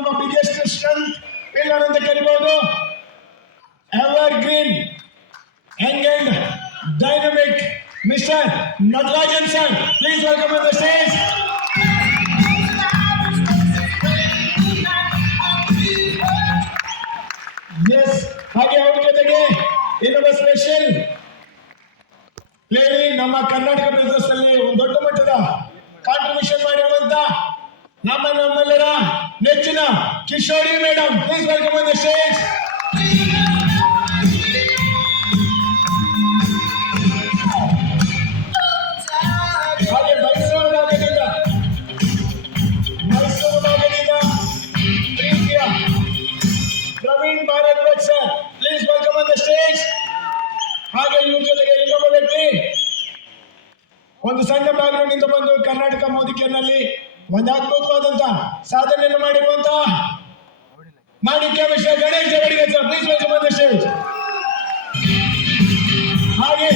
ನಮ್ಮ biggest strength pillar ಅಂತ ಕರಿಬಹುದು. Evergreen young and dynamic mister Natarajan sir, please welcome on the stage. Yes, ಹಾಗೆ ಅವ್ರ ಜೊತೆಗೆ ಇನ್ನೊಬ್ಬ ಸ್ಪೆಷಲ್ ಲೇಡಿ ನಮ್ಮ ಕರ್ನಾಟಕ ಬಿಸಿನೆಸ್ ಅಲ್ಲಿ ಒಂದು ದೊಡ್ಡ ಮಟ್ಟದ ಕಾಂಟ್ರಿಬ್ಯೂಷನ್ ಮಾಡಿರುವಂತ ನಮ್ಮೆಲ್ಲರ ನೆಚ್ಚಿನ Kishori madam, please welcome on the stage. ಹಾಗೆ ಮೈಸೂರು ಭಾಗದಿಂದ ಪ್ರೀತಿಯ Praveen Bharadwaj sir, please welcome on the stage. ಹಾಗೆ ಇವ್ರ ಜೊತೆಗೆ ಇನ್ನೊಬ್ಬ ವ್ಯಕ್ತಿ ಒಂದು ಸಣ್ಣ ಬ್ಯಾಕ್ಗ್ರೌಂಡ್ ಬಂದು ಕರ್ನಾಟಕ ಮೋದಿಕೆಯಲ್ಲಿ ಒಂದು ಅದ್ಭುತವಾದಂತ ಸಾಧನೆಯನ್ನು ಮಾಡಿರುವಂತ ಮಾಣಿಕ್ಯ ಮಿಶ್ರ ಗಣೇಶ್ ಜವಡಿಗೆ sir, please welcome on the stage. ಹಾಗೆ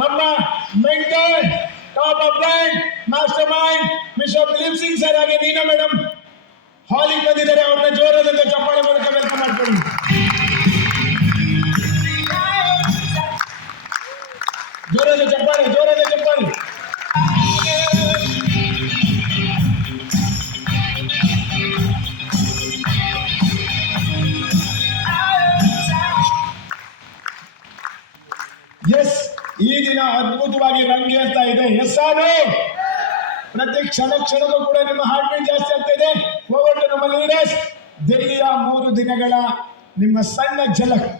ನಮ್ಮ mentor, top of line, mastermind mister Dilip Singh sir, ಹಾಗೆ ನೀನಾ ಮೇಡಮ್ ಹಾಲಿಗೆ ಬಂದಿದ್ದಾರೆ. ಅವ್ರನ್ನ ಜೋರಾದಂತ ಚಪ್ಪಾಳೆ ಮೂಲಕ ವೆಲ್ಕಮ್ ಮಾಡ್ಕೊಳ್ಳಿ. ಜೋರಾದ ಚಪ್ಪಾಳೆ, ಜೋರಾದ ಚಪ್ಪಾಳೆ. ಎಸ್, ಈ ದಿನ ಅದ್ಭುತವಾಗಿ ರಂಗೇರ್ತಾ ಇದೆ. ಎಸ್ ಆರು ಪ್ರತಿ ಕ್ಷಣಕ್ಕೂ ಕೂಡ ನಿಮ್ಮ ಹಾರ್ಟ್ ಬೀಟ್ ಜಾಸ್ತಿ ಆಗ್ತಾ ಇದೆ. ಹೋಗೋಣ ನಮ್ಮ ಲೀಡರ್ಸ್, ದಿಲ್ಲಿಯ 3 ದಿನಗಳ ನಿಮ್ಮ ಸಣ್ಣ ಝಲಕ್.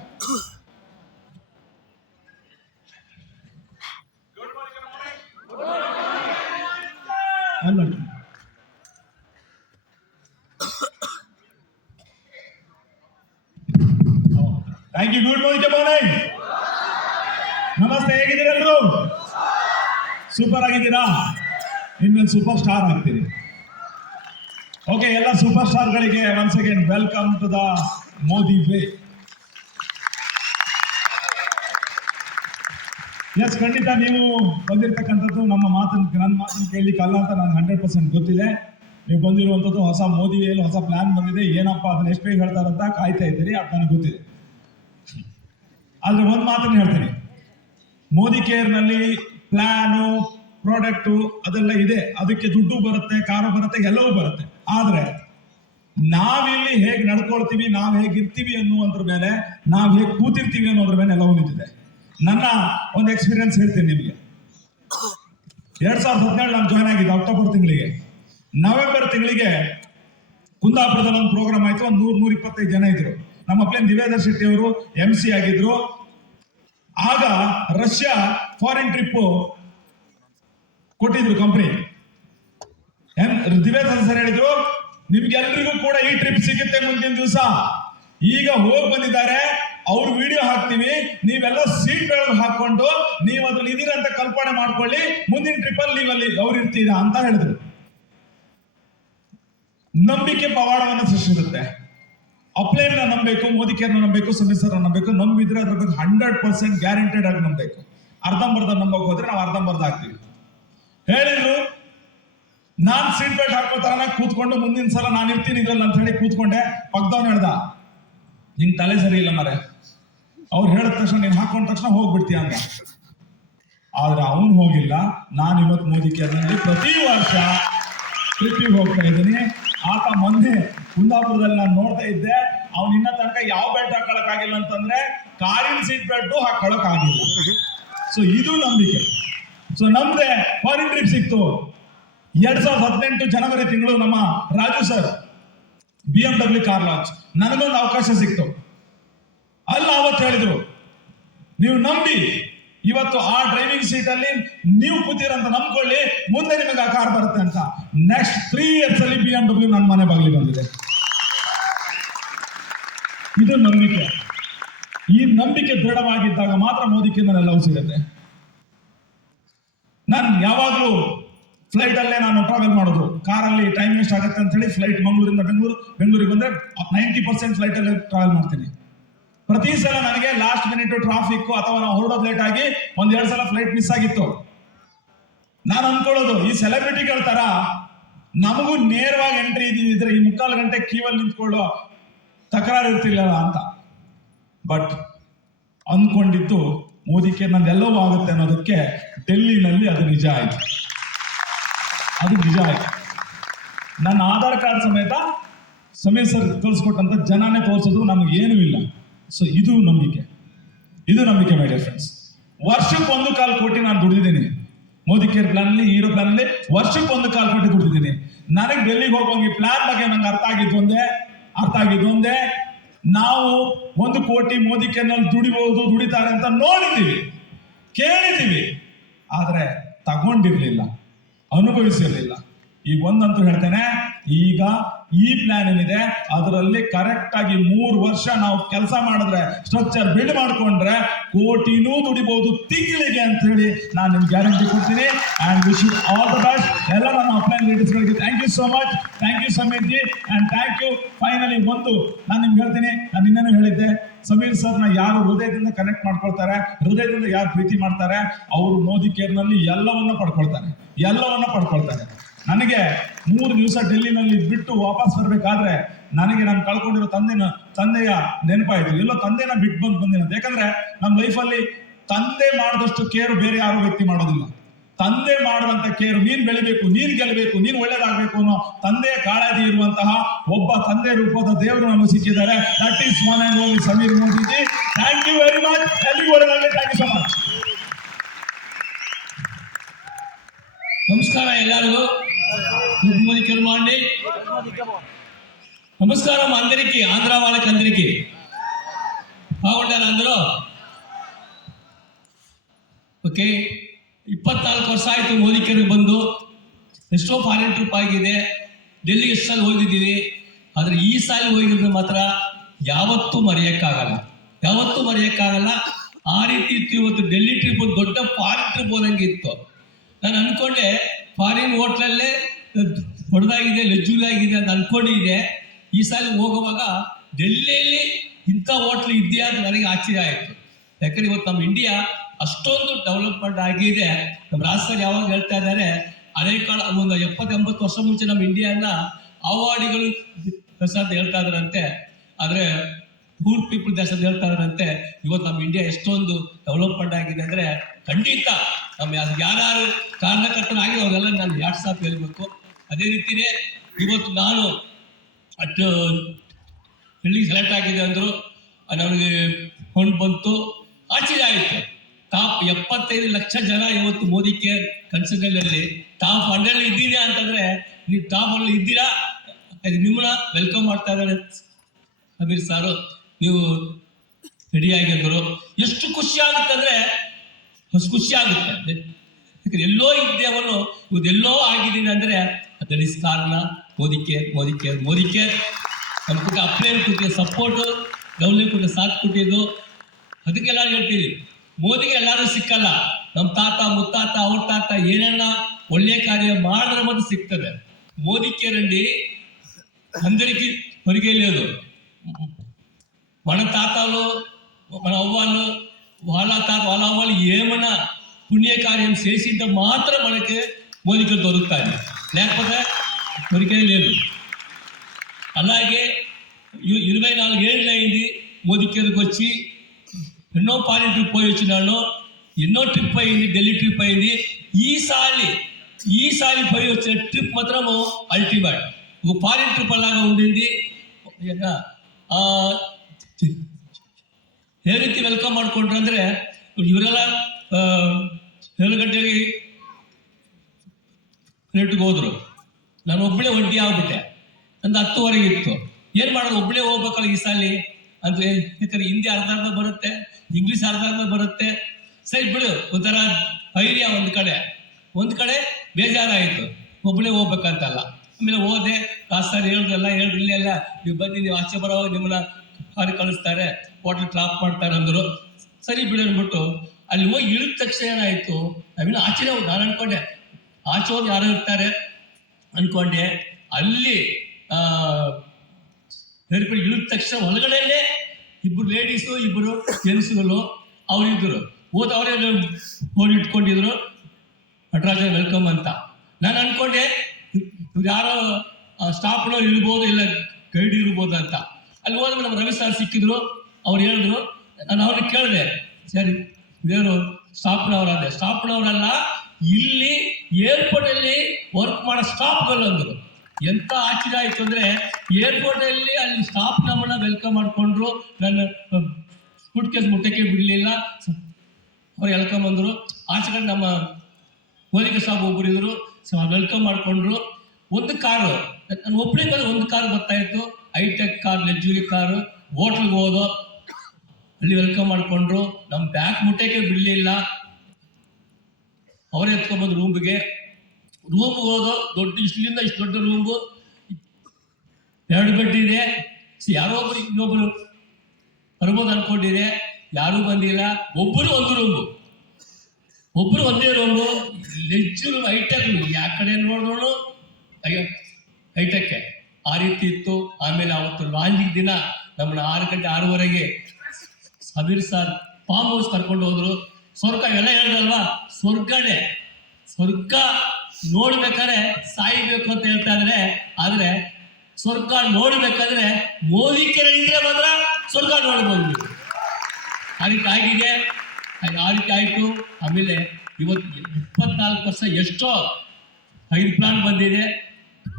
Thank you. Good morning. ನಮಸ್ತೆ, ಹೇಗಿದ್ದೀರೆಲ್ಲರೂ? ಸೂಪರ್ ಆಗಿದ್ದೀರಾ? ಇನ್ಮೇಲೆ ಸೂಪರ್ ಸ್ಟಾರ್ ಆಗ್ತೀರಿ. ಓಕೆ, ಎಲ್ಲ ಸೂಪರ್ ಸ್ಟಾರ್ಗಳಿಗೆ once again welcome to the Modi way. Yes, ಖಂಡಿತ ನೀವು ಬಂದಿರತಕ್ಕಂಥದ್ದು ನನ್ನ ಮಾತನ್ನು ಕೇಳಲಿಕ್ಕೆ ಅಲ್ಲ ಅಂತ ನನಗೆ 100% ಗೊತ್ತಿದೆ. ನೀವು ಬಂದಿರುವಂಥದ್ದು ಹೊಸ ಮೋದಿ ವೇಯಲ್ಲಿ ಹೊಸ ಪ್ಲಾನ್ ಬಂದಿದೆ. ಏನಪ್ಪ ಅದನ್ನ ಎಷ್ಟು ಬೇಗ ಹೇಳ್ತಾರಂತ ಕಾಯ್ತಾ ಇದ್ದೀರಿ, ಅದು ನನಗೆ ಗೊತ್ತಿದೆ. ಆದ್ರೆ ಒಂದು ಮಾತನ್ನು ಹೇಳ್ತೀನಿ, ಮೋದಿ ಕೇರ್ನಲ್ಲಿ ಪ್ಲಾನು, ಪ್ರಾಡಕ್ಟು ಅದೆಲ್ಲ ಇದೆ. ಅದಕ್ಕೆ ದುಡ್ಡು ಬರುತ್ತೆ, ಕಾರು ಬರುತ್ತೆ, ಎಲ್ಲವೂ ಬರುತ್ತೆ. ಆದ್ರೆ ನಾವಿಲ್ಲಿ ಹೇಗೆ ನಡ್ಕೊಳ್ತೀವಿ, ನಾವು ಹೇಗಿರ್ತೀವಿ ಅನ್ನುವುದ್ರ ಮೇಲೆ, ನಾವು ಹೇಗೆ ಕೂತಿರ್ತೀವಿ ಅನ್ನೋದ್ರ ಮೇಲೆ ಎಲ್ಲವೂ ನಿಂತಿದೆ. ನನ್ನ ಒಂದು ಎಕ್ಸ್ಪೀರಿಯನ್ಸ್ ಹೇಳ್ತೀನಿ ನಿಮಗೆ. 2017 ನಾನು ಜಾಯ್ನ್ ಆಗಿದ್ದೆ ಅಕ್ಟೋಬರ್ ತಿಂಗಳಿಗೆ. ನವೆಂಬರ್ ತಿಂಗಳಿಗೆ ಕುಂದಾಪುರದಲ್ಲಿ ಒಂದು ಪ್ರೋಗ್ರಾಮ್ ಆಯ್ತು. ಒಂದು 100-125 ಜನ ಇದ್ರು. ನಮ್ಮ ಪ್ಲೇನ್ ದಿವೇದರ್ ಶೆಟ್ಟಿ ಅವರು MC ಆಗಿದ್ರು. ಆಗ ರಷ್ಯಾ ಫಾರಿನ್ ಟ್ರಿಪ್ ಕೊಟ್ಟಿದ್ರು ಕಂಪನಿ. ದಿವೇದರ್ ಸರ್ ಹೇಳಿದ್ರು, ನಿಮ್ಗೆಲ್ರಿಗೂ ಕೂಡ ಈ ಟ್ರಿಪ್ ಸಿಗುತ್ತೆ ಮುಂದಿನ ದಿವಸ. ಈಗ ಹೋಗಿ ಬಂದಿದ್ದಾರೆ, ಅವ್ರು ವಿಡಿಯೋ ಹಾಕ್ತೀವಿ, ನೀವೆಲ್ಲ ಸೀಟ್ ಬೆಳಗ್ಗೆ ಹಾಕೊಂಡು ನೀವು ಅದ್ರಲ್ಲಿ ಇದೀರ ಅಂತ ಕಲ್ಪನೆ ಮಾಡ್ಕೊಳ್ಳಿ, ಮುಂದಿನ ಟ್ರಿಪ್ ಅಲ್ಲಿ ನೀವಲ್ಲಿ ಅವ್ರು ಇರ್ತೀರಾ ಅಂತ ಹೇಳಿದ್ರು. ನಂಬಿಕೆ ಪವಾಡವನ್ನು ಸೃಷ್ಟಿಸುತ್ತೆ. ಅಪ್ಲೈನ್ ನಂಬಬೇಕು, ಮೋದಿ ಕೇರ್ನ ನಂಬಬೇಕು, ಸಮಿಸರ್ ನಂಬಬೇಕು. ನಂಬಿದ್ರೆ ಅದ್ರ ಬಗ್ಗೆ 100% ಗ್ಯಾರಂಟೆಡ್ ಆಗಿ ನಂಬಬೇಕು. ಅರ್ಧಂಬರ್ಧ ನಂಬಕ್ ಹೋದ್ರೆ ನಾವು ಅರ್ಧಂಬರ್ಧ ಆಗ್ತೀವಿ. ಹೇಳಿದ್ರು, ನಾನ್ ಸೀಟ್ ಬೆಲ್ಟ್ ಹಾಕೋತಾರ ಕೂತ್ಕೊಂಡು ಮುಂದಿನ ಸಲ ನಾನು ಇರ್ತೀನಿ ಇದ್ರಲ್ಲಿ ಅಂತ ಹೇಳಿ ಕೂತ್ಕೊಂಡೆ. ಪಕ್ಕದವ್ನು ಹೇಳ್ದ, ನಿನ್ ತಲೆ ಸರಿ ಇಲ್ಲ ಮರೆ, ಅವ್ರು ಹೇಳಿದ ತಕ್ಷಣ ನೀನ್ ಹಾಕೊಂಡ ತಕ್ಷಣ ಹೋಗ್ಬಿಡ್ತೀಯ ಅಂತ. ಆದ್ರೆ ಅವನು ಹೋಗಿಲ್ಲ. ನಾನು ಇವತ್ತು ಮೋದಿ ಕೇರ್ನಲ್ಲಿ ಪ್ರತಿ ವರ್ಷ ಟ್ರಿಪ್ಪಿಗೆ ಹೋಗ್ತಾ ಇದ್ದೀನಿ. ಆತ ಮೊನ್ನೆ ಕುಂದಾಪುರದಲ್ಲಿ ನಾನು ನೋಡ್ತಾ ಇದ್ದೆ, ಅವ್ನು ಇನ್ನ ತನಕ ಯಾವ ಬೆಲ್ಟ್ ಹಾಕೊಳಕ್ ಆಗಿಲ್ಲ ಅಂತಂದ್ರೆ ಕಾರಿನ ಸೀಟ್ ಬೆಲ್ಟ್ ಹಾಕೊಳಕ್ ಆಗಿಲ್ಲ. ಸೊ ಇದು ನಂಬಿಕೆ. ಸೊ ನಮ್ದೆ ಫಾರಿನ್ ಟ್ರಿಪ್ ಸಿಕ್ತು 2018 ಜನವರಿ ತಿಂಗಳು. ನಮ್ಮ Raju sir BMW car launch, ನನಗೊಂದು ಅವಕಾಶ ಸಿಕ್ತು. ಅಲ್ಲ ಅವತ್ತು ಹೇಳಿದ್ರು, ನೀವು ನಂಬಿ ಇವತ್ತು ಆ ಡ್ರೈವಿಂಗ್ ಸೀಟ್ ಅಲ್ಲಿ ನೀವು ಕೂತೀರಂತ ನಂಬ್ಕೊಳ್ಳಿ, ಮುಂದೆ ನಿಮಗೆ ಆ ಕಾರ್ ಬರುತ್ತೆ ಅಂತ. ನೆಕ್ಸ್ಟ್ 3 years ಅಲ್ಲಿ BMW ನನ್ನ ಮನೆ ಬಾಗಿಲಿಗೆ ಬಂದಿದೆ. ಇದು ನಂಬಿಕೆ. ಈ ನಂಬಿಕೆ ದೃಢವಾಗಿದ್ದಾಗ ಮಾತ್ರ ಮೋದಿಗೆ ಎಲ್ಲವೂ ಸಿಗುತ್ತೆ. ನಾನು ಯಾವಾಗಲೂ ಫ್ಲೈಟ್ ಅಲ್ಲೇ ನಾನು ಟ್ರಾವೆಲ್ ಮಾಡೋದು. ಕಾರಲ್ಲಿ ಟೈಮ್ ವೇಸ್ಟ್ ಆಗುತ್ತೆ ಅಂತ ಹೇಳಿ ಫ್ಲೈಟ್ ಮಂಗಳೂರಿಂದ ಬೆಂಗಳೂರಿಗೆ ಬಂದ್ರೆ 90% ಫ್ಲೈಟ್ ಅಲ್ಲೇ ಟ್ರಾವೆಲ್ ಮಾಡ್ತೀನಿ. ಪ್ರತಿ ಸಲ ನನಗೆ ಲಾಸ್ಟ್ ಮಿನಿಟ್ ಟ್ರಾಫಿಕ್ ಅಥವಾ ನಾವು ಹೊರಡೋದು ಲೇಟ್ ಆಗಿ 1-2 ಸಲ ಫ್ಲೈಟ್ ಮಿಸ್ ಆಗಿತ್ತು. ನಾನು ಅನ್ಕೊಳ್ಳೋದು, ಈ ಸೆಲೆಬ್ರಿಟಿಗಳ ತರ ನಮಗೂ ನೇರವಾಗಿ ಎಂಟ್ರಿ ಇದ್ರೆ ಈ 3/4 ಗಂಟೆ ಕ್ಯೂವಲ್ಲಿ ನಿಂತ್ಕೊಳ್ಳೋ ತಕರಾರು ಇರ್ತಿರ್ಲಿಲ್ಲ ಅಂತ. ಬಟ್ ಅಂದ್ಕೊಂಡಿದ್ದು ಮೋದಿಗೆ ನಂದೆಲ್ಲವೂ ಆಗುತ್ತೆ ಅನ್ನೋದಕ್ಕೆ ಡೆಲ್ಲಿನಲ್ಲಿ ಅದು ನಿಜ ಆಯ್ತು. ನನ್ನ ಆಧಾರ್ ಕಾರ್ಡ್ ಸಮೇತ ಸಮೀರ್ ಸರ್ ಕಳಿಸ್ಕೊಟ್ಟಂತ ಜನನೇ ತೋರಿಸಿದ್ರು ನಮ್ಗೆ ಏನೂ ಇಲ್ಲ. ಸೊ ಇದು ನಂಬಿಕೆ ಮೈ ಡಿಯರ್ ಫ್ರೆಂಡ್ಸ್. ವರ್ಷಕ್ಕೆ 1.25 ಕೋಟಿ ನಾನು ದುಡಿದಿದ್ದೀನಿ ಮೋದಿ ಕೇರ್ ಪ್ಲಾನ್ ಅಲ್ಲಿ, ಹೀರೋ ಪ್ಲಾನ್ ಅಲ್ಲಿ ವರ್ಷಕ್ಕೆ 1.25 ಕೋಟಿ ದುಡಿದಿದ್ದೀನಿ. ನನಗೆ ಡೆಲ್ಲಿಗೆ ಹೋಗುವಾಗ ಈ ಪ್ಲಾನ್ ಬಗ್ಗೆ ನಂಗೆ ಅರ್ಥ ಆಗಿದ್ದು ಒಂದೇ, ನಾವು 1 ಕೋಟಿ ಮೋದಿ ಕೇರ್ನಲ್ಲಿ ದುಡಿತಾರೆ ಅಂತ ನೋಡಿದ್ದೀವಿ, ಕೇಳಿದ್ದೀವಿ, ಆದ್ರೆ ತಗೊಂಡಿರ್ಲಿಲ್ಲ, ಅನುಭವಿಸಿರ್ಲಿಲ್ಲ. ಈಗ ಒಂದಂತೂ ಹೇಳ್ತೇನೆ, ಈಗ ಈ ಪ್ಲಾನ್ ಏನಿದೆ ಅದರಲ್ಲಿ ಕರೆಕ್ಟ್ ಆಗಿ 3 ವರ್ಷ ನಾವು ಕೆಲಸ ಮಾಡಿದ್ರೆ, ಸ್ಟ್ರಕ್ಚರ್ ಬಿಲ್ಡ್ ಮಾಡ್ಕೊಂಡ್ರೆ ಕೋಟಿನೂ ದುಡಿಬಹುದು ತಿಂಗಳಿಗೆ ಅಂತ ಹೇಳಿ ನಾನು ನಿಮ್ಗೆ ಗ್ಯಾರಂಟಿ ಕೊಡ್ತೀನಿ. And wish you all the best ಎಲ್ಲ ನನ್ನ ಅಪ್ಲೈನ್ ಲೀಡರ್ಸ್ ಗಳಿಗೆ. Thank you so much, thank you Sameer ji, and thank you. Finally ನಾನು ನಿಮ್ಗೆ ಹೇಳ್ತೀನಿ, ನಾನು ಇನ್ನೇನು ಹೇಳಿದ್ದೆ, ಸಮೀರ್ ಸರ್ನ ಯಾರು ಹೃದಯದಿಂದ ಕನೆಕ್ಟ್ ಮಾಡ್ಕೊಳ್ತಾರೆ, ಹೃದಯದಿಂದ ಯಾರು ಪ್ರೀತಿ ಮಾಡ್ತಾರೆ, ಅವರು ಮೋದಿ ಕೇರ್ನಲ್ಲಿ ಎಲ್ಲವನ್ನ ಪಡ್ಕೊಳ್ತಾರೆ. ನನಗೆ 3 ದಿವಸ ಡೆಲ್ಲಿನಲ್ಲಿ ಬಿಟ್ಟು ವಾಪಸ್ ಬರ್ಬೇಕಾದ್ರೆ ನನಗೆ ನಾನು ಕಳ್ಕೊಂಡಿರೋ ತಂದೆಯ ನೆನಪಾಯಿತು. ಎಲ್ಲೋ ತಂದೆನ ಬಿಟ್ಟು ಬಂದಿನ. ಯಾಕಂದ್ರೆ ನಮ್ಮ ಲೈಫಲ್ಲಿ ತಂದೆ ಮಾಡಿದಷ್ಟು ಕೇರು ಬೇರೆ ಯಾರು ವ್ಯಕ್ತಿ ಮಾಡೋದಿಲ್ಲ. ತಂದೆ ಮಾಡುವಂತ ಕೇರು, ನೀನ್ ಬೆಳಿಬೇಕು, ನೀನ್ ಗೆಲ್ಲಬೇಕು, ನೀನ್ ಒಳ್ಳೇದಾಗಬೇಕು ಅನ್ನೋ ತಂದೆಯ ಕಾಳಜಿ ಇರುವಂತಹ ಒಬ್ಬ ತಂದೆ ರೂಪದ ದೇವರು ನಮಗೆ ಸಿಕ್ಕಿದ್ದಾರೆ. That is one and only Sameer Modi ji. Thank you very much. ಎಲ್ರಿಗೂ ಒಳ್ಳೆದಾಗಲಿ. Thank you so much. నమస్కారం ఎల్లరిಗೂ మోదీ కేర్ మాండి. నమస్కారం అందరికీ, ఆంధ్ర వాళ్ళకి అందరికీ. బాగుంటారు అందరూ? ಓಕೆ, 24 ವರ್ಷ ಆಯಿತು ಮೋದಿ ಕೇರ್ಗೆ ಬಂದು. ಎಷ್ಟೋ ಫಾರಿನ್ ಟ್ರಿಪ್ ಆಗಿದೆ, ಡೆಲ್ಲಿಗೆ ಎಷ್ಟು ಸಲ ಹೋಗಿದ್ದೀವಿ. ಆದರೆ ಈ ಸಾಲ ಹೋಗಿದ್ರೆ ಮಾತ್ರ ಯಾವತ್ತೂ ಮರೆಯೋಕ್ಕಾಗಲ್ಲ. ಆ ರೀತಿ ಇತ್ತು. ಇವತ್ತು ಡೆಲ್ಲಿ ಟ್ರಿಪ್ ಒಂದು ದೊಡ್ಡ ಫಾರಿನ್ ಟ್ರಿಪ್ ಹೋದಂಗೆ ಇತ್ತು. ನಾನು ಅನ್ಕೊಂಡೆ ಫಾರಿನ್ ಹೋಟ್ಲಲ್ಲೇ ದೊಡ್ಡದಾಗಿದೆ, ಲಜ್ಜುಲಿ ಆಗಿದೆ ಅಂತ ಅನ್ಕೊಂಡಿದ್ದೆ. ಈ ಸಾಲ ಹೋಗುವಾಗ ಡೆಲ್ಲಿಯಲ್ಲಿ ಇಂಥ ಹೋಟ್ಲ್ ಇದೆಯಾ ಅಂತ ನನಗೆ ಆಶ್ಚರ್ಯ ಆಯಿತು. ಯಾಕಂದ್ರೆ ಇವತ್ತು ನಮ್ಮ ಇಂಡಿಯಾ ಅಷ್ಟೊಂದು ಡೆವಲಪ್ಮೆಂಟ್ ಆಗಿದೆ. ನಮ್ಮ ರಾಷ್ಟ್ರ ಯಾವಾಗ ಹೇಳ್ತಾ ಇದ್ದಾರೆ, ಹಳೆ ಕಾಲ ಒಂದು 70-80 ವರ್ಷ ಮುಂಚೆ ನಮ್ಮ ಇಂಡಿಯಾನ ಅವಾರ್ಡ್ಗಳು ದೇಶ ಅಂತ ಹೇಳ್ತಾ ಇದಾರಂತೆ, ಆದರೆ ಪೂರ್ ಪೀಪಲ್ ದೇಶ ಅಂತ ಹೇಳ್ತಾ ಇದಾರಂತೆ. ಇವತ್ತು ನಮ್ಮ ಇಂಡಿಯಾ ಎಷ್ಟೊಂದು ಡೆವಲಪ್ಮೆಂಟ್ ಆಗಿದೆ ಅಂದರೆ ಖಂಡಿತ ನಮ್ಮ ಯಾರು ಕಾರಣಕರ್ತನಾಗಿ ಅವರೆಲ್ಲ ನಾನು ವಾಟ್ಸಾಪ್ ಹೇಳ್ಬೇಕು. ಅದೇ ರೀತಿಯೇ ಇವತ್ತು ನಾನು ಅಷ್ಟು ಡೆಲ್ಲಿಗೆ ಸೆಲೆಕ್ಟ್ ಆಗಿದೆ ಅಂದರು. ನನಗೆ ಫಂಡ್ ಬಂತು, ಆಶ್ಚರ್ಯ ಆಯಿತು. ಟಾಪ್ 75 ಲಕ್ಷ ಜನ ಇವತ್ತು ಮೋದಿ ಕೇರ್ ಕನ್ಸಿಡರ್ನಲ್ಲಿ ಟಾಪ್ 100 ಇದ್ದೀರಾ ಅಂತಂದ್ರೆ, ನೀವು ಟಾಪ್ 100 ಇದ್ದೀರಾ, ನಿಮ್ಮನ್ನ ವೆಲ್ಕಮ್ ಮಾಡ್ತಾ ಇದ್ದಾರೆ ಸಮೀರ್ ಸಾರು. ನೀವು ರೆಡಿಯಾಗಿ ಅಂದರು. ಎಷ್ಟು ಖುಷಿ ಆಗುತ್ತೆ ಅಂದರೆ ಖುಷಿ ಆಗುತ್ತೆ. ಯಾಕಂದ್ರೆ ಎಲ್ಲೋ ಇದ್ದೆ ಅವನು ಇವತ್ತೆಲ್ಲೋ ಆಗಿದ್ದೀನಿ ಅಂದರೆ ಅದರಲ್ಲಿ ಕಾರಣ ಮೋದಿ ಕೇರ್. ನಮ್ಮ ಕೊಟ್ಟ ಅಪ್ಲೈನ್ ಕೊಟ್ಟಿದ್ದ ಸಪೋರ್ಟು, ಗೌರ್ಮೆಂಟ್ ಕೊಟ್ಟ ಸಾಥ್ ಕೊಟ್ಟಿದ್ದು, ಅದಕ್ಕೆಲ್ಲ ಹೇಳ್ತೀವಿ. ಮೋದಿಗೆ ಎಲ್ಲರೂ ಸಿಕ್ಕಲ್ಲ. ನಮ್ಮ ತಾತ ಮುತ್ತಾತ ಅವ್ರ ತಾತ ಏನನ್ನ ಒಳ್ಳೆ ಕಾರ್ಯ ಮಾಡಿದ್ರೆ ಮಾತ್ರ ಸಿಗ್ತದೆ. మోదీ కేర్ అండి అందరికీ ఒరిగే లేదు. మన తాతలు మన అవ్వాళ్ళు వాళ్ళ తాత వాళ్ళ అవ్వాలి ఏమైనా పుణ్యకార్యం చేసింటే మాత్రం మనకి మోదీ కేర్ దొరుకుతాయి, లేకపోతే దొరికేది లేదు. అలాగే 24 ఏళ్ళు అయింది మోదీ కేర్కి వచ్చి. ఎన్నో ఫారిన్ ట్రిప్ పోయి వచ్చినాను, ఎన్నో ట్రిప్ అయింది, ఢిల్లీ ట్రిప్ అయింది. ఈసారి పోయి వచ్చిన ట్రిప్ మాత్రము అల్టిమేట్. ఒక ఫారిన్ ట్రిప్ అలాగా ఉండింది. ఏ ರೀತಿ ವೆಲ್ಕಮ್ ಮಾಡ್ಕೊಂಡ್ರು ಅಂದರೆ, ಇವರೆಲ್ಲ 7 ಗಂಟೆಗೆ ರೇಟ್ಗೆ ಹೋದ್ರು. ನಾನು ಒಬ್ಬಳೇ ಒಂಟಿ ಆಗ್ಬಿಟ್ಟೆ. ನಂದು 10:30 ಇತ್ತು. ಏನು ಮಾಡೋದು, ಒಬ್ಬಳೇ ಹೋಗ್ಬೇಕಲ್ಲ ಈ ಸಾಲಿ ಅಂತ. ಯಾಕಂದ್ರೆ ಹಿಂದಿ ಅರ್ಧ ಬರುತ್ತೆ, ಇಂಗ್ಲೀಷ್ ಅರ್ಧ ಬರುತ್ತೆ. ಸರಿ ಬಿಡು, ಒಂಥರ ಐಡಿಯಾ. ಒಂದು ಕಡೆ ಬೇಜಾರಾಯಿತು, ಒಬ್ಬಳೇ ಹೋಗ್ಬೇಕಂತಲ್ಲ. ಆಮೇಲೆ ಹೋದೆ, ಸರ್ ಹೇಳಿದ್ರಲ್ಲ ಇಲ್ಲೆಲ್ಲ ನೀವು ಬನ್ನಿ, ನೀವು ಆಚೆ ಬರೋ ನಿಮ್ಮನ್ನ ಕಾರು ಕಳಿಸ್ತಾರೆ, ಹೋಟೆಲ್ ಡ್ರಾಪ್ ಮಾಡ್ತಾರೆ ಅಂದರು. ಸರಿ ಬಿಡು ಅಂದ್ಬಿಟ್ಟು ಅಲ್ಲಿ ಹೋಗಿ ಇಳಿದ ತಕ್ಷಣ ಏನಾಯಿತು, ನಾವಿನ್ನು ಆಚೆನೇ ಹೋಗಿ ನಾನು ಅನ್ಕೊಂಡೆ ಆಚೆ ಹೋಗಿ ಯಾರೋ ಇರ್ತಾರೆ ಅನ್ಕೊಂಡೆ. ಅಲ್ಲಿ ಏರ್ಪೋರ್ಟ್ ಇಳಿದ ತಕ್ಷಣ ಒಳಗಡೆಯಲ್ಲೇ 2 ಲೇಡೀಸು 2 ಜೆಂಟ್ಸ್ಗಳು ಅವರಿದ್ದರು. ಅವರೇ ಬೋರ್ಡ್ ಇಟ್ಕೊಂಡಿದ್ರು, ನಟರಾಜ ವೆಲ್ಕಮ್ ಅಂತ. ನಾನು ಅನ್ಕೊಂಡೆ ಇವ್ರು ಯಾರೋ ಸ್ಟಾಫ್ನವ್ರು ಇರ್ಬೋದು, ಇಲ್ಲ ಗೈಡ್ ಇರ್ಬೋದು ಅಂತ. ಅಲ್ಲಿ ಹೋದ್ಮೇಲೆ ನಮ್ಮ ರವಿ ಸರ್ ಸಿಕ್ಕಿದ್ರು. ಅವ್ರು ಹೇಳಿದ್ರು, ನಾನು ಅವ್ರಿಗೆ ಕೇಳಿದೆ, ಸರಿ ಇದೇನು ಸ್ಟಾಫ್ನವರಲ್ಲ? ಸ್ಟಾಫ್ನವರಲ್ಲ, ಇಲ್ಲಿ ಏರ್ಪೋರ್ಟಲ್ಲಿ ವರ್ಕ್ ಮಾಡೋ ಸ್ಟಾಫ್ಗಳು ಅಂದರು. ಎಂಥ ಆಶ್ಚರ್ಯ ಆಯಿತು ಅಂದರೆ, ಏರ್ಪೋರ್ಟಲ್ಲಿ ಅಲ್ಲಿ ಸ್ಟಾಫ್ ನಮ್ಮನ್ನ ವೆಲ್ಕಮ್ ಮಾಡಿಕೊಂಡ್ರು. ನನ್ನ ಫುಡ್ ಕೇಸ್ ಮುಟ್ಟಕ್ಕೆ ಬಿಡಲಿಲ್ಲ. ಅವ್ರು ವೆಲ್ಕಮ್ ಅಂದರು. ಆಚೆ ಕಡೆ ನಮ್ಮ ಮೋದಿಕೆ ಸಾಬ್ ಒಬ್ಬರು ಇದ್ರು, ವೆಲ್ಕಮ್ ಮಾಡಿಕೊಂಡ್ರು. ಒಂದು ಕಾರು, ನಾನು ಒಬ್ಬರಿಗೆ ಬಂದು ಒಂದು ಕಾರು ಬರ್ತಾ ಇತ್ತು, ಹೈಟೆಕ್ ಕಾರ್, ಲಕ್ಸುರಿ ಕಾರು. ಹೋಟ್ಲಿಗೆ ಹೋದೋ, ಅಲ್ಲಿ ವೆಲ್ಕಮ್ ಮಾಡಿಕೊಂಡ್ರು. ನಮ್ಮ ಬ್ಯಾಗ್ ಮುಟ್ಟಕ್ಕೆ ಬಿಡಲಿಲ್ಲ. ಅವರೇ ಎತ್ಕೊಂಡ್ಬಂದು ರೂಮ್ಗೆ ಹೋದೋ. ದೊಡ್ಡ ಇಷ್ಟಲಿಂದ ಇಷ್ಟು ದೊಡ್ಡ ರೂಮು, 2 ಬೆಡ್ ಇದೆ. ಯಾರೋ ಒಬ್ರು ಇನ್ನೊಬ್ರು ಬರ್ಬೋದು ಅನ್ಕೊಂಡಿದೆ, ಯಾರೂ ಬಂದಿಲ್ಲ. ಒಬ್ಬರು ಒಂದು ರೂಮು, ಒಬ್ಬರು ಒಂದೇ ರೂಮು. ಲೆಜ್ಜು ಹೈಟೆಕ್, ಯಾವ ಕಡೆ ನೋಡಿದ್ರು ಹೈಟೆಕ್ಕೆ. ಆ ರೀತಿ ಇತ್ತು. ಆಮೇಲೆ ಅವತ್ತು ಲಾಂಜಿಗೆ ದಿನ ನಮ್ಮನ್ನ 6 ಗಂಟೆ 6:30ಗೆ ಸಮೀರ್ ಸರ್ ಫಾರ್ಮ್ ಹೌಸ್ ಕರ್ಕೊಂಡು ಹೋದ್ರು. ಸ್ವರ್ಗ ಎಲ್ಲ ಹೇಳಿದಲ್ವಾ, ಸ್ವರ್ಗನೇ. ಸ್ವರ್ಗ ನೋಡ್ಬೇಕಾದ್ರೆ ಸಾಯ್ಬೇಕು ಅಂತ ಹೇಳ್ತಾ ಇದ್ರೆ, ಆದ್ರೆ ಸ್ವರ್ಗ ನೋಡ್ಬೇಕಾದ್ರೆ ಮೋದಿಕೆರೆ ಇದ್ರೆ ಮಾತ್ರ ಸ್ವರ್ಗ ನೋಡ್ಬೋದು. ಅದಕ್ಕೆ ಆಗಿದೆ, ಆ ರೀತಿ ಆಯ್ತು. ಆಮೇಲೆ ಇವತ್ತು 24 ವರ್ಷ ಎಷ್ಟೋ 5 ಪ್ಲಾನ್ ಬಂದಿದೆ.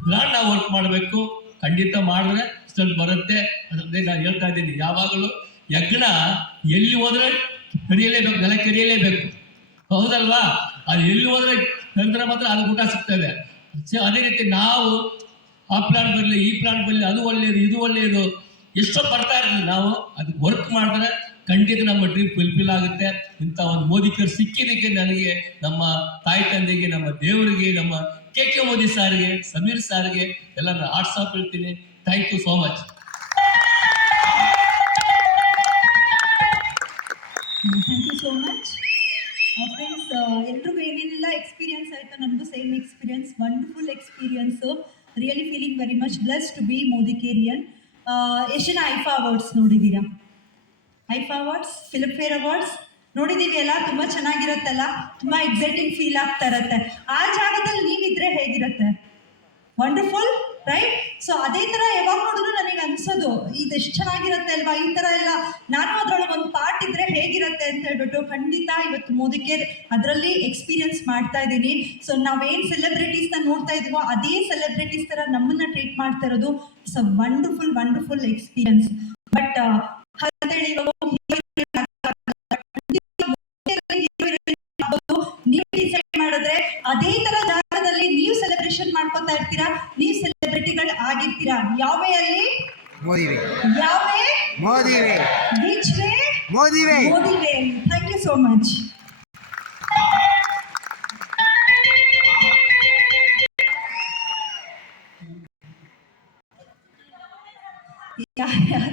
ಪ್ಲಾನ್ ನಾವು ವರ್ಕ್ ಮಾಡಬೇಕು. ಖಂಡಿತ ಮಾಡಿದ್ರೆ ರಿಸಲ್ಟ್ ಬರುತ್ತೆ. ಅದೇ ನಾನು ಹೇಳ್ತಾ ಇದ್ದೀನಿ, ಯಾವಾಗಲೂ ಯಜ್ಞ ಎಲ್ಲಿ ಹೋದ್ರೆ ಕರಿಯಲೇಬೇಕು, ನೆಲ ಕರಿಯಲೇಬೇಕು, ಹೌದಲ್ವಾ? ಅದು ಎಲ್ಲಿ ಹೋದ್ರೆ ನಂತರ ಮಾತ್ರ ಅದು ಊಟ ಸಿಗ್ತದೆ. ಅದೇ ರೀತಿ ನಾವು ಆ ಪ್ಲಾನ್ ಬರಲಿ, ಈ ಪ್ಲಾನ್ ಬರಲಿ, ಅದು ಒಳ್ಳೆಯದು, ಇದು ಒಳ್ಳೆಯದು, ಎಷ್ಟೋ ಬರ್ತಾ ಇರ್ತೀವಿ. ನಾವು ಅದಕ್ಕೆ ವರ್ಕ್ ಮಾಡಿದ್ರೆ ಖಂಡಿತ ನಮ್ಮ ಡ್ರೀಮ್ ಫುಲ್ಫಿಲ್ ಆಗುತ್ತೆ. ಇಂಥ ಒಂದು ಮೋದಿಕರು ಸಿಕ್ಕಿದ್ದಕ್ಕೆ ನನಗೆ, ನಮ್ಮ ತಾಯಿ ತಂದೆಗೆ, ನಮ್ಮ ದೇವರಿಗೆ, ನಮ್ಮ ಕೆ ಮೋದಿ ಸಾರಿಗೆ, ಸಮೀರ್ ಸಾರಿಗೆ ಎಲ್ಲ ನಾನು ವಾಟ್ಸಾಪ್ ಹೇಳ್ತೀನಿ. Thank you so much. Thank you so much friends. ಎಲ್ರಿಗೂ ಏನೇನೆಲ್ಲ ಎಕ್ಸ್ಪೀರಿಯನ್ಸ್ ಆಯಿತು, ನನಗೂ same experience, wonderful experience. Really feeling very much blessed to be Modicarean. ಎಷ್ಟು ಜನ ಐಫಾ ಅವಾರ್ಡ್ಸ್ ನೋಡಿದ್ದೀರಾ? IIFA awards, Filmfare awards ನೋಡಿದ್ದೀವಿ ಅಲ್ಲ? ತುಂಬ ಚೆನ್ನಾಗಿರುತ್ತಲ್ಲ, ತುಂಬ ಎಕ್ಸೈಟಿಂಗ್ ಫೀಲ್ ಆಗ್ತಾ ಇರುತ್ತೆ. ಆ ಜಾಗದಲ್ಲಿ ನೀವಿದ್ರೆ ಹೇಗಿರುತ್ತೆ? Wonderful, right? ಸೊ ಅದೇ ಥರ ಯಾವಾಗ ನೋಡಿದ್ರು ನನಗೆ ಅನ್ಸೋದು, ಇದೆಷ್ಟು ಚೆನ್ನಾಗಿರುತ್ತೆ ಅಲ್ವಾ, ಈ ಥರ ಎಲ್ಲ ನಾನು ಅದರೊಳಗೆ ಒಂದು ಪಾರ್ಟ್ ಇದ್ರೆ ಹೇಗಿರುತ್ತೆ ಅಂತ ಹೇಳ್ಬಿಟ್ಟು. ಖಂಡಿತ ಇವತ್ತು ಮೋದಿಕೇರ್ ಅದರಲ್ಲಿ ಎಕ್ಸ್ಪೀರಿಯನ್ಸ್ ಮಾಡ್ತಾ ಇದ್ದೀನಿ. ಸೊ ನಾವೇನು ಸೆಲೆಬ್ರಿಟೀಸ್ನ ನೋಡ್ತಾ ಇದೀವೋ ಅದೇ ಸೆಲೆಬ್ರಿಟೀಸ್ ಥರ ನಮ್ಮನ್ನ ಟ್ರೀಟ್ ಮಾಡ್ತಾ ಇರೋದು. It's a wonderful wonderful experience. But ಅಂತೇಳಿ ನೀವು ಡಿಸೈಡ್ ಮಾಡಿದ್ರೆ ಅದೇ ತರ ಜಾಗದಲ್ಲಿ ನೀವು ಸೆಲೆಬ್ರೇಷನ್ ಮಾಡ್ಕೊತಾ ಇರ್ತೀರಾ, ನೀವು ಸೆಲೆಬ್ರಿಟಿಗಳು ಆಗಿರ್ತೀರಾ. ಯಾವ ಅಲ್ಲಿ ಮೋದಿವೆ, ಯಾವ Modi way, which way? Modi way, Modi way. Thank you so much.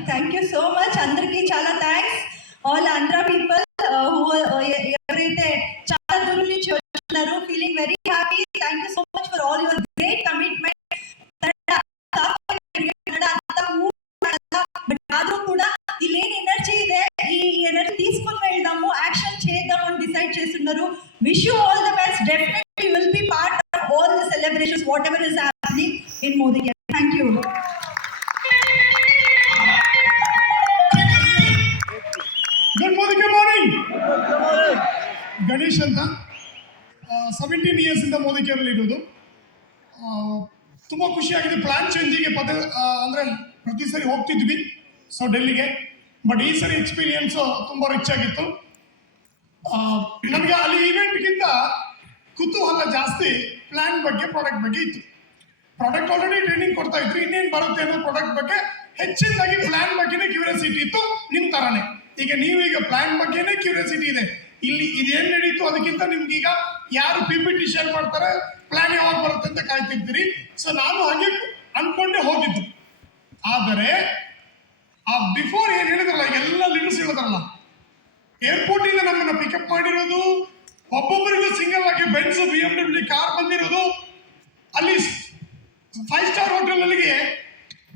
Thank you so much. అందరికీ చాలా థ్యాంక్స్. ఆల్ ఆంధ్ర పీపుల్ ఎవరైతే చాలా దూరం నుంచి వచ్చున్నారు, feeling very happy. Thank you so much for all your great commitment. But ఆದ್ರೂ ಕೂಡ ఇల్లేని ఎనర్జీ ಇದೆ, ఈ ఎనర్జీ తీసుకొని వెళ్దాము, యాక్షన్ చేద్దాము అని డిసైడ్ చేస్తున్నారు. Wish you all the best. Definitely you will be part of all the celebrations whatever is happening in Modicare. Thank you. Good morning. Ganesh ಅಂತ 17 ಇಯರ್ಸ್ ಇಂದ ಮೋದಿಕೇರಲ್ಲಿ ಇರೋದು. ತುಂಬ ಖುಷಿಯಾಗಿದೆ. ಪ್ಲಾನ್ ಚೇಂಜಿಗೆ ಅಂದರೆ ಪ್ರತಿ ಸರಿ ಹೋಗ್ತಿದ್ವಿ ಸೊ ಡೆಲ್ಲಿಗೆ. ಬಟ್ ಈ ಸರಿ ಎಕ್ಸ್ಪೀರಿಯನ್ಸು ತುಂಬ ರಿಚ್ ಆಗಿತ್ತು. ನನಗೆ ಅಲ್ಲಿ ಈವೆಂಟ್ಗಿಂತ ಕುತೂಹಲ ಜಾಸ್ತಿ ಪ್ಲಾನ್ ಬಗ್ಗೆ, ಪ್ರಾಡಕ್ಟ್ ಬಗ್ಗೆ ಇತ್ತು. ಪ್ರಾಡಕ್ಟ್ ಆಲ್ರೆಡಿ ಟ್ರೈನಿಂಗ್ ಕೊಡ್ತಾ ಇದ್ರು, ಇನ್ನೇನು ಬರುತ್ತೆ ಅನ್ನೋ ಪ್ರಾಡಕ್ಟ್ ಬಗ್ಗೆ ಹೆಚ್ಚಿನದಾಗಿ ಪ್ಲಾನ್ ಬಗ್ಗೆನೇ ಕ್ಯೂರಿಯಾಸಿಟಿ ಇತ್ತು, ನಿಮ್ಮ ಥರನೇ. ಈಗ ನೀವೀಗ ಪ್ಲಾನ್ ಬಗ್ಗೆನೇ ಕ್ಯೂರಿಯಾಸಿಟಿ ಇದೆ. ಇಲ್ಲಿ ಇದೇನು ನಡೀತು ಅದಕ್ಕಿಂತ ನಿಮ್ಗೀಗ ಯಾರು PPT ಶೇರ್ ಮಾಡ್ತಾರೆ, ಪ್ಲಾನ್ ಯಾವಾಗ ಬರುತ್ತೆ ಅಂತ ಕಾಯ್ತಿರ್ತೀರಿ. ಸೊ ನಾನು ಹಾಗೆ ಅನ್ಕೊಂಡೇ ಹೋಗಿದ್ದು. ಆದರೆ ಆ ಬಿಫೋರ್ ಏನು ಹೇಳಿದ್ರಲ್ಲ, ಎಲ್ಲ ಲೀಡರ್ಸ್ ಹೇಳಿದ್ರಲ್ಲ, ಏರ್ಪೋರ್ಟಿಂದ ನಮ್ಮನ್ನು ಪಿಕಪ್ ಮಾಡಿರೋದು, ಒಬ್ಬೊಬ್ಬರಿಗೂ ಸಿಂಗಲ್ ಆಗಿ ಬೆನ್ಸ್ BMW ಕಾರ್ ಬಂದಿರೋದು, ಅಲ್ಲಿ 5 ಸ್ಟಾರ್ ಹೋಟೆಲ್ಗಳಿಗೆ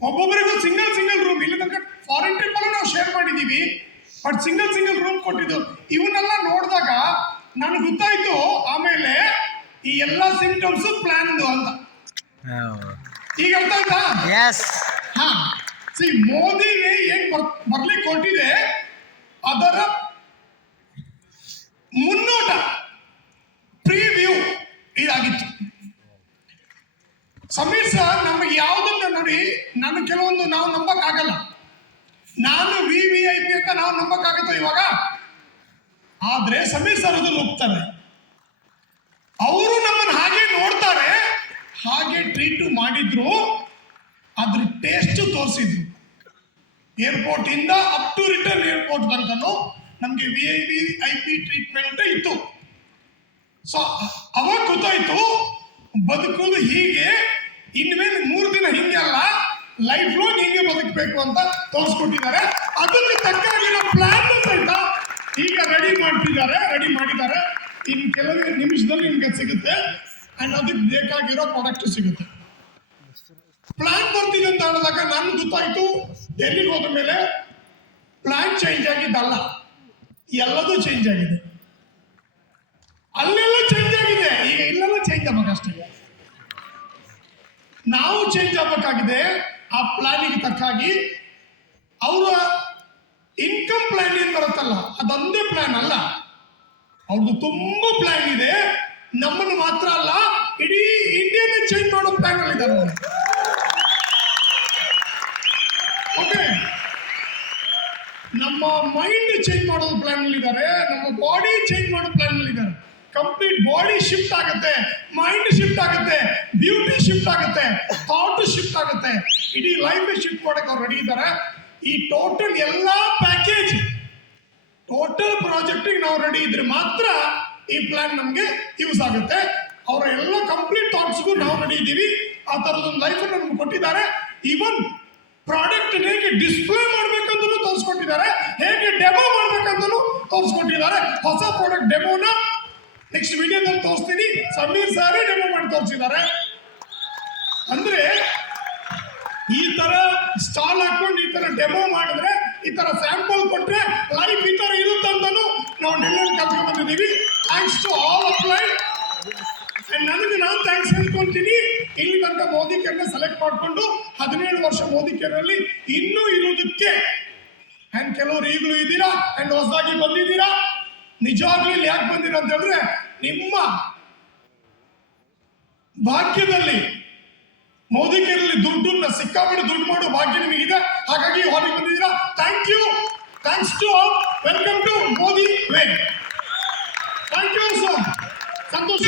ಒಬ್ಬೊಬ್ಬರಿಗೂ ಸಿಂಗಲ್ ರೂಮ್. ಇಲ್ಲಿ ತನಕ ಫಾರಿನ್ ಟ್ರಿಪ್ಪಲ್ಲೂ ನಾವು ಶೇರ್ ಮಾಡಿದ್ದೀವಿ, ಬಟ್ ಸಿಂಗಲ್ ರೂಮ್ ಕೊಟ್ಟಿದ್ದು. ಇವನ್ನೆಲ್ಲ ನೋಡಿದಾಗ ನನಗೆ ಗೊತ್ತಾಯ್ತು ಆಮೇಲೆ ಈ ಎಲ್ಲ ಸಿಂಪ್ಟಮ್ಸು ಪ್ಲಾನ್ದು ಅಂತ. ಈಗ ಅರ್ಥ ಆಯ್ತಾ? ಎಸ್ ಹಾ, ಸಿ ಮೋದಿಗೆ ಏನ್ ಬರ್ಲಿಕ್ಕೆ ಹೊರಟಿದೆ ಅದರ ಮುನ್ನೋಟ ಪ್ರಿವ್ಯೂ ಇದಾಗಿತ್ತು. ಸಮೀರ್ ಸರ್ ನಮಗೆ ಯಾವುದನ್ನ ನೋಡಿ, ನಾನು ಕೆಲವೊಂದು ನಾವು ನಂಬಕ್ಕಾಗಲ್ಲ. ನಾನು VVIP ಅಂತ ನಾವು ನಂಬಕ್ಕಾಗತ್ತ ಇವಾಗ? ಆದ್ರೆ ಸಮೀರ್ ಸರ್ ಅದನ್ನು ಒಪ್ತಾರೆ. ಅವರು ನಮ್ಮನ್ನು ಹಾಗೆ ನೋಡ್ತಾರೆ, ಹಾಗೆ ಟ್ರೀಟ್ ಮಾಡಿದ್ರು, ಅದ್ರ ಟೇಸ್ಟ್ ತೋರಿಸಿದ್ರು. ಏರ್ಪೋರ್ಟ್ ಇಂದ ಅಪ್ ಟು ರಿಟರ್ನ್ ಏರ್ಪೋರ್ಟ್ ತನಕನು ನಮ್ಗೆ VIP ಟ್ರೀಟ್ಮೆಂಟ್ ಇತ್ತು. ಸೊ ಅವಾಗ ಗೊತ್ತಾಯ್ತು ಬದುಕುವುದು ಹೀಗೆ, ಇನ್ಮೇಲೆ 3 ದಿನ ಹಿಂಗೆ ಅಲ್ಲ, ಲೈಫ್ ಲಾಂಗ್ ಹಿಂಗೆ ಬದುಕಬೇಕು ಅಂತ ತೋರಿಸ್ಕೊಟ್ಟಿದ್ದಾರೆ. ಅದಕ್ಕೆ ತಕ್ಕಾಗಿರೋ ಪ್ಲಾನ್ ಸಹಿತ ಈಗ ರೆಡಿ ಮಾಡಿದ್ದಾರೆ. ಇನ್ನು ಕೆಲವೇ ನಿಮಿಷದಲ್ಲಿ ನಿಮ್ಗೆ ಸಿಗುತ್ತೆ ಅಂಡ್ ಅದಕ್ಕೆ ಬೇಕಾಗಿರೋ ಪ್ರಾಡಕ್ಟ್ ಸಿಗುತ್ತೆ. ಪ್ಲಾನ್ ಬರ್ತಿದೆ ಅಂತ ಹೇಳಿದಾಗ ನನ್ಗೆ ಗೊತ್ತಾಯ್ತು, ಡೆಲ್ಲಿಗೆ ಹೋದ ಮೇಲೆ ಪ್ಲಾನ್ ಚೇಂಜ್ ಆಗಿದ್ದಲ್ಲ, ಎಲ್ಲದೂ ಚೇಂಜ್ ಆಗಿದೆ. ಅಲ್ಲೆಲ್ಲ ಚೇಂಜ್ ಆಗಿದೆ, ಈಗ ಇಲ್ಲೆಲ್ಲ ಚೇಂಜ್ ಆಗ್ಬೇಕಷ್ಟೇ. ನಾವು ಚೇಂಜ್ ಆಗ್ಬೇಕಾಗಿದೆ ಆ ಪ್ಲಾನಿಗೆ ತಕ್ಕಾಗಿ. ಅವರ ಇನ್ಕಮ್ ಪ್ಲಾನ್ ಏನ್ ಬರುತ್ತಲ್ಲ, ಅದೊಂದೇ ಪ್ಲಾನ್ ಅಲ್ಲ, ಅವ್ರದ್ದು ತುಂಬಾ ಪ್ಲಾನ್ ಇದೆ. ನಮ್ಮನ್ನು ಮಾತ್ರ ಅಲ್ಲ, ಇಡೀ ಇಂಡಿಯಾನ ಚೇಂಜ್ ಮಾಡೋ ಪ್ಲಾನ್ ಅಲ್ಲಿದ್ದಾರೆ ಅವರು. ಓಕೆ, ನಮ್ಮ ಮೈಂಡ್ ಚೇಂಜ್ ಮಾಡೋದು ಪ್ಲಾನ್ ಅಲ್ಲಿದ್ದಾರೆ, ನಮ್ಮ ಬಾಡಿ ಚೇಂಜ್ ಮಾಡೋ ಪ್ಲಾನ್ ಅಲ್ಲಿದ್ದಾರೆ. ಕಂಪ್ಲೀಟ್ ಬಾಡಿ ಶಿಫ್ಟ್ ಆಗುತ್ತೆ, ಮೈಂಡ್ ಶಿಫ್ಟ್ ಆಗುತ್ತೆ, ಬ್ಯೂಟಿ ಶಿಫ್ಟ್ ಆಗುತ್ತೆ, ಥಾಟ್ ಶಿಫ್ಟ್ ಆಗುತ್ತೆ, ಇಡೀ ಲೈಫ್ ಶಿಫ್ಟ್ ಮಾಡಕ್ಕೆ ಅವ್ರು ರೆಡಿ ಇದ್ದಾರೆ. ಈ ಟೋಟಲ್ ಎಲ್ಲಾ ಪ್ಯಾಕೇಜ್, ಟೋಟಲ್ ಪ್ರಾಜೆಕ್ಟ್ ನಾವು ರೆಡಿ ಇದ್ರೆ ಮಾತ್ರ ಈ ಪ್ಲಾನ್ ನಮ್ಗೆ ಯೂಸ್ ಆಗುತ್ತೆ. ಅವರ ಎಲ್ಲ ಕಂಪ್ಲೀಟ್ ಥಾಟ್ಸ್ಗೂ ನಾವು ರೆಡಿ ಇದ್ದೀವಿ. ಆ ತರದೊಂದು ಲೈಫ್ ನಮ್ಗೆ ಕೊಟ್ಟಿದ್ದಾರೆ. ಈವನ್ ಪ್ರಾಡಕ್ಟ್ ಹೇಗೆ ಡಿಸ್ಪ್ಲೇ ಮಾಡ್ಬೇಕಂತಲೂ ತೋರಿಸ್ಕೊಟ್ಟಿದ್ದಾರೆ, ಹೇಗೆ ಡೆಮೋ ಮಾಡ್ಬೇಕಂತಲೂ ತೋರಿಸ್ಕೊಟ್ಟಿದ್ದಾರೆ. ಹೊಸ ಪ್ರಾಡಕ್ಟ್ ಡೆಮೋನ ನೆಕ್ಸ್ಟ್ ವಿಡಿಯೋದಲ್ಲಿ ತೋರಿಸ್ತೀನಿ. ಸಮೀರ್ ಸಾರೇ ಡೆಮೋ ಮಾಡಿ ತೋರಿಸಿದ್ದಾರೆ. ಅಂದ್ರೆ ಈ ತರ ಸ್ಟಾಲ್ ಹಾಕೊಂಡು ಈ ತರ ಡೆಮೋ ಮಾಡಿದ್ರೆ, ಈ ತರ ಸ್ಯಾಂಪಲ್ ಕೊಟ್ರೆ ಲೈಫ್ ಈ ತರ ಇರುತ್ತೆ ಅಂತಾನು ನಾವು ಡೆಲ್ಲಿ ಕಲ್ತ್ಕೊಂಡು ಬಂದಿದ್ದೀವಿ. Thanks to all applied. ನನಗೆ ನಾನು ಥ್ಯಾಂಕ್ಸ್ ಹೇಳ್ಕೊಂತೀನಿ. ಇಲ್ಲಿ ತನಕ ಮೋದಿ ಕೇರ್ನ ಸೆಲೆಕ್ಟ್ ಮಾಡಿಕೊಂಡು 17 ವರ್ಷ ಮೋದಿ ಕೇರ್ನಲ್ಲಿ ಇನ್ನೂ ಇರುವುದಕ್ಕೆ, ಅಂಡ್ ಕೆಲವರು ಈಗಲೂ ಇದ್ದೀರಾ ಅಂಡ್ ಹೊಸದಾಗಿ ಬಂದಿದ್ದೀರಾ. ನಿಜವಾಗ್ಲೂ ಇಲ್ಲಿ ಯಾಕೆ ಬಂದಿರ ಅಂತ ಹೇಳಿದ್ರೆ, ನಿಮ್ಮ ಭಾಗ್ಯದಲ್ಲಿ ಮೋದಿ ಕೇರಲ್ಲಿ ದುಡ್ಡನ್ನ ಸಿಕ್ಕಾಪಟ್ಟೆ ದುಡ್ಡು ಮಾಡೋ ಭಾಗ್ಯ ನಿಮಗಿದೆ. ಹಾಗಾಗಿ ಹೊರಗೆ ಬಂದಿದ್ದೀರಾ. Thank you, thanks to all. Welcome to Modi way. Thank you sir, Santhosh.